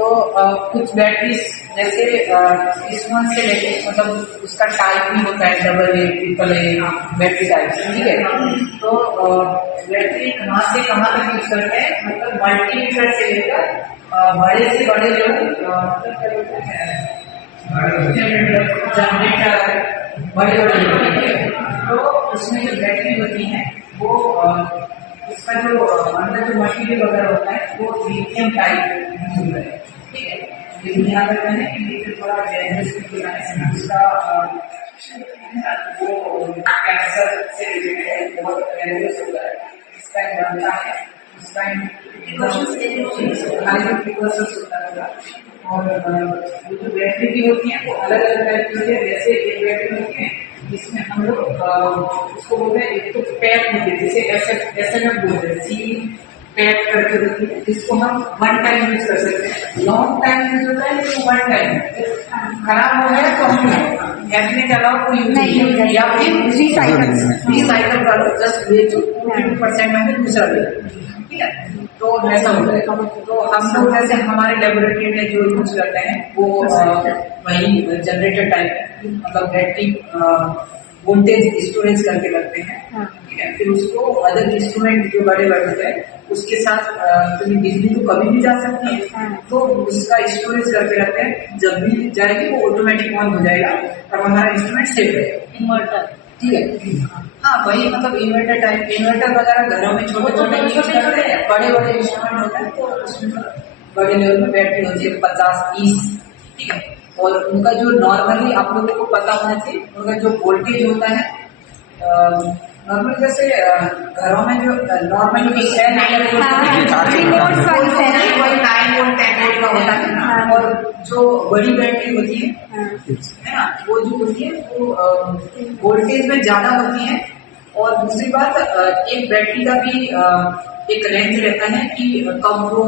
तो कुछ बैटरीज जैसे स्मॉल से लेके मतलब उसका टाइप भी होता है, double A, triple A battery type, ठीक है। तो बैटरी कहाँ से कहाँ तक यूज करते हैं, मतलब मल्टीमीटर से लेकर बड़े से बड़े जो जनरेटर बड़े बड़े, तो उसमें जो बैटरी होती है वो इसका जो अंदर जो मशीन वगैरह होता है वो लिथियम टाइप यूज है, ठीक है। लेकिन यहाँ पर मैंने लिथियम थोड़ा डेंजरस उसका वो कैंसर से रिलेटेड है, बहुत डेंजरस होता है, इसका बनता है, इसका प्रिकॉशंस होता है। और वो जो बैटरी भी होती है वो अलग अलग टाइप की होती है। जैसे एक बैटरी होती है जिसमें हम लोग उसको बोलते हैं, एक तो पैक होती है, जैसे ऐसे में बोलते हैं सी पैक करके होती है, जिसको हम वन टाइम यूज कर सकते हैं। लॉन्ग टाइम यूज होता है लेकिन वन टाइम खराब हो गया तो हम कैबिनेट अलाउ को यूज नहीं, या फिर रिसाइकल कर लो, जस्ट बेचो 50% में दूसरा ले, ठीक है। तो ऐसा होता है। तो हम लोग जैसे हमारे लेबोरेटरी में जो यूज करते हैं वो वही जनरेटर टाइप, मतलब बैटरी वोल्टेज स्टोरेज करके रखते हैं, ठीक है। फिर उसको अदर इंस्ट्रूमेंट जो बड़े बड़े होते हैं उसके साथ क्योंकि बिजली तो कभी भी जा सकती है, तो उसका स्टोरेज करके रखते हैं, जब भी जाएगी वो ऑटोमेटिक ऑन हो जाएगा और हमारा इंस्ट्रूमेंट सेफ रहेगा। इन्वर्टर, ठीक है। हाँ वही मतलब इन्वर्टर टाइप, इन्वर्टर वगैरह घरों में छोटे छोटे बड़े बड़े इंस्ट्रूमेंट होते हैं, तो उसमें बड़े लेवल में बैटरी होती है 50-30, ठीक है। और उनका जो नॉर्मली आप लोगों को पता होना चाहिए, उनका जो वोल्टेज होता है नॉर्मल जैसे घरों में जो नॉर्मली 9 वोल्ट 10 वोल्ट का होता है, और जो बड़ी बैटरी होती है ना, वो जो होती है वो वोल्टेज में ज्यादा होती है। और दूसरी बात एक बैटरी का भी एक रेंज रहता है कि कब वो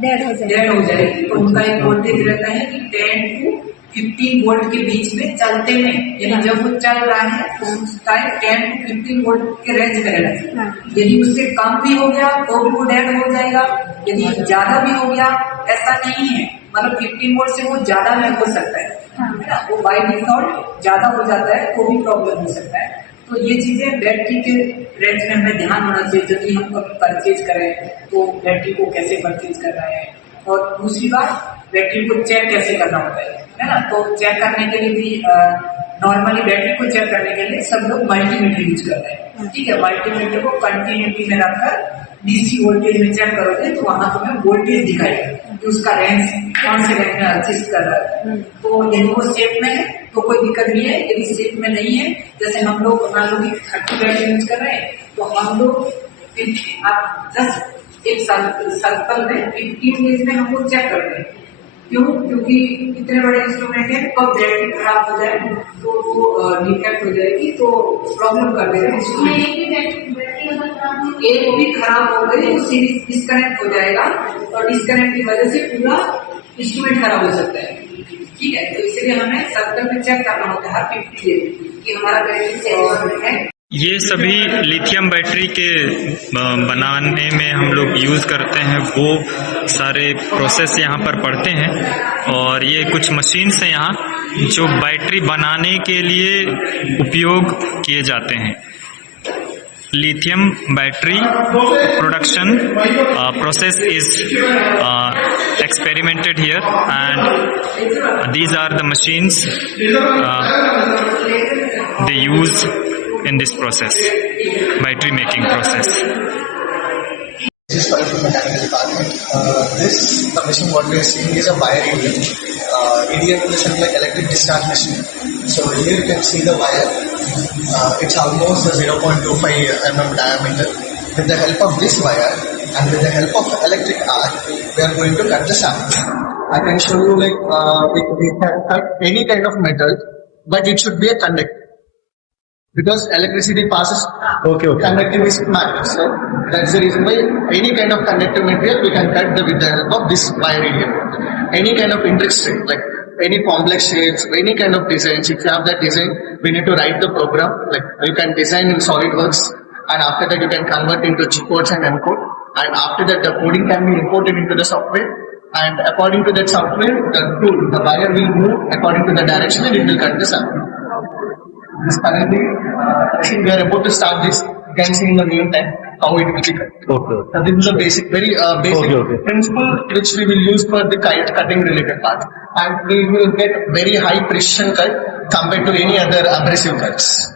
डेड हो जाएगी, तो उनका एक वोल्टेज रहता है कि 10 to 15 वोल्ट के बीच में चलते में, यानी जब वो चल रहा है तो उसका 10 to 15 वोल्ट के रेंज में रहना चाहिए। यदि उससे कम भी हो गया तो भी वो डेड हो जाएगा, यदि ज्यादा भी हो गया ऐसा नहीं है, मतलब 15 वोल्ट से वो ज्यादा भी हो सकता है ना, वो बाई डिफॉल्ट ज्यादा हो जाता है तो भी प्रॉब्लम हो सकता है। तो ये चीजें बैटरी के रेंज में हमें ध्यान होना चाहिए जब भी हम कभी परचेज करें, तो बैटरी को कैसे परचेज कर रहे हैं। और दूसरी बात बैटरी को चेक कैसे करना होता है ना, तो चेक करने के लिए भी नॉर्मली बैटरी को चेक करने के लिए सब लोग मल्टीमीटर यूज करते हैं, ठीक है। मल्टीमीटर को कंटिन्यूटी में रखकर डीसी वोल्टेज में चेक करोगे तो वहां तुम्हें वोल्टेज दिखाएगा कि उसका रेंज कौन से रेंज में एडजस्ट कर रहा है। तो यदि वो सेफ में है तो कोई दिक्कत नहीं है, यदि सेफ में नहीं है, जैसे हम लोग मान लो कि 30 बैटरी यूज कर रहे हैं, तो हम लोग आप जस्ट एक सर्कल में 15 डेज में हम लोग चेक करते हैं। क्यों? क्योंकि इतने बड़े इंस्ट्रूमेंट है, कब बैटरी खराब हो जाए तो वो डिफेक्ट हो जाएगी, तो प्रॉब्लम कर देगा इंस्ट्रूमेंट। एक भी खराब हो गई तो सीरीज डिस्कनेक्ट हो जाएगा, और डिस्कनेक्ट की वजह से पूरा इंस्ट्रूमेंट खराब हो सकता है, ठीक है। तो इसलिए हमें सर्कल में चेक करना होता है 50 डेज कि हमारा बैटरी सेफ है। ये सभी लिथियम बैटरी के बनाने में हम लोग यूज़ करते हैं, वो सारे प्रोसेस यहाँ पर पढ़ते हैं। और ये कुछ मशीन्स हैं यहाँ जो बैटरी बनाने के लिए उपयोग किए जाते हैं। Lithium battery production process is experimented here, and these are the machines they use in this process, battery making process. This is coming from mechanical department. The machine what we are seeing is a wire EDM. EDM is like electric discharge machine. So here you can see the wire. It's almost a 0.25 mm diameter. With the help of this wire and with the help of electric arc, we are going to cut the sample. I can show you we can cut any kind of metal, but it should be a conductor. Because electricity passes, conductivity matters. So that's the reason why any kind of conductive material we can cut with the help of this wire EDM. Any kind of intricate, like any complex shapes, any kind of designs. If you have that design, we need to write the program. Like you can design in SolidWorks, and after that you can convert into G codes and M code. And after that, the coding can be imported into the software. And according to that software, the wire will move according to the direction and it will cut the sample. This currently, we are about to start this. You can see in the meantime how it will be cut. Okay. So this is the basic, very basic Okay. principle which we will use for the kite cutting related part, and we will get very high precision cut compared to any other abrasive cuts.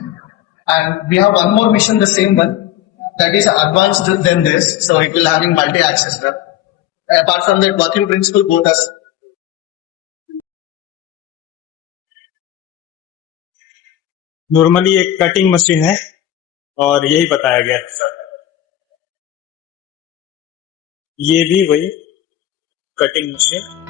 And we have one more machine, the same one, that is advanced than this, so it will having multi-axis. Apart from that, working principle both are. Normally एक cutting machine है और यही बताया गया है sir. ये भी वही कटिंग मशीन